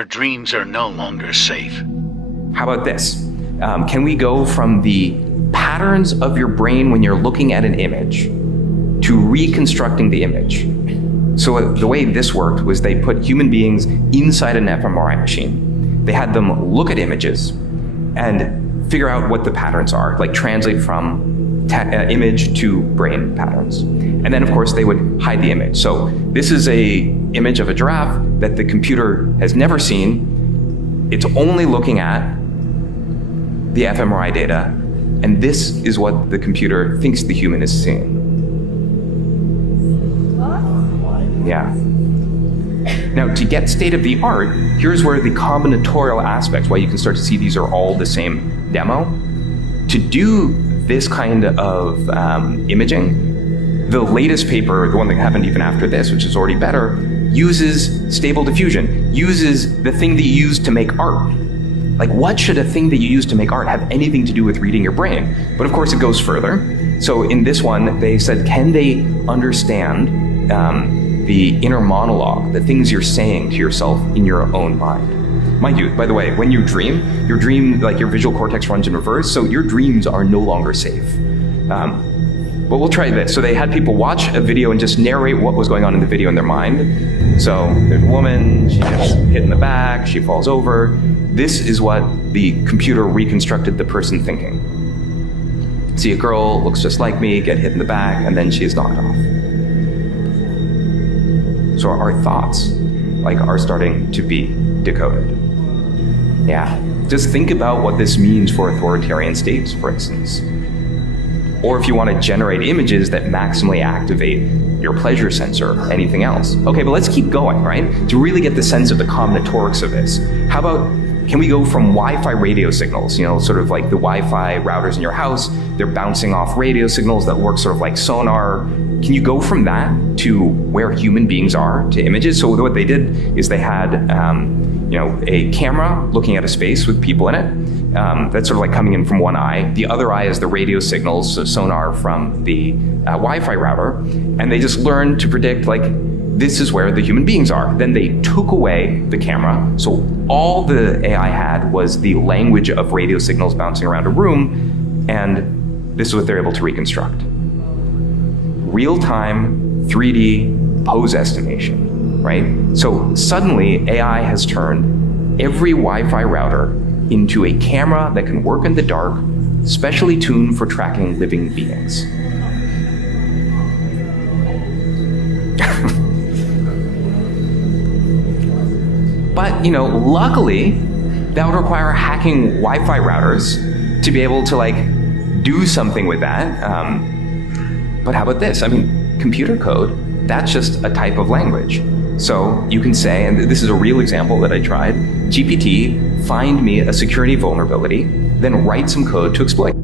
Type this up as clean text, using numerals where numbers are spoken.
Your dreams are no longer safe. How about this? Can we go from the patterns of your brain when you're looking at an image to reconstructing the image? So the way this worked was they put human beings inside an fMRI machine. They had them look at images and figure out what the patterns are, like translate from image to brain patterns. And then of course they would hide the image. So this is a image of a giraffe that the computer has never seen. It's only looking at the fMRI data, and this is what the computer thinks the human is seeing. Yeah. Now, to get state of the art, here's where the combinatorial aspects, why you can start to see these are all the same demo. To do this kind of imaging, the latest paper, the one that happened even after this, which is already better, uses stable diffusion, uses the thing that you use to make art. Like, what should a thing that you use to make art have anything to do with reading your brain? But of course it goes further. So in this one, they said, can they understand the inner monologue, the things you're saying to yourself in your own mind? Mind you, by the way, when you dream, like your visual cortex runs in reverse, so your dreams are no longer safe. But we'll try this. So they had people watch a video and just narrate what was going on in the video in their mind. So there's a woman, she gets hit in the back, she falls over. This is what the computer reconstructed the person thinking. See a girl, looks just like me, get hit in the back, and then she is knocked off. So our thoughts, are starting to be decoded. Yeah, just think about what this means for authoritarian states, for instance. Or if you want to generate images that maximally activate your pleasure sensor, anything else. Okay, but let's keep going, right? To really get the sense of the combinatorics of this. How about, can we go from Wi-Fi radio signals, sort of like the Wi-Fi routers in your house, they're bouncing off radio signals that work sort of like sonar. Can you go from that to where human beings are to images? So what they did is they had a camera looking at a space with people in it. That's sort of like coming in from one eye. The other eye is the radio signals, so sonar from the Wi-Fi router. And they just learned to predict, this is where the human beings are. Then they took away the camera. So all the AI had was the language of radio signals bouncing around a room. And this is what they're able to reconstruct. Real-time 3D pose estimation, right? So suddenly AI has turned every Wi-Fi router into a camera that can work in the dark, specially tuned for tracking living beings. But, luckily, that would require hacking Wi-Fi routers to be able to do something with that. But how about this? Computer code, that's just a type of language. So you can say, and this is a real example that I tried, GPT, find me a security vulnerability, then write some code to exploit it.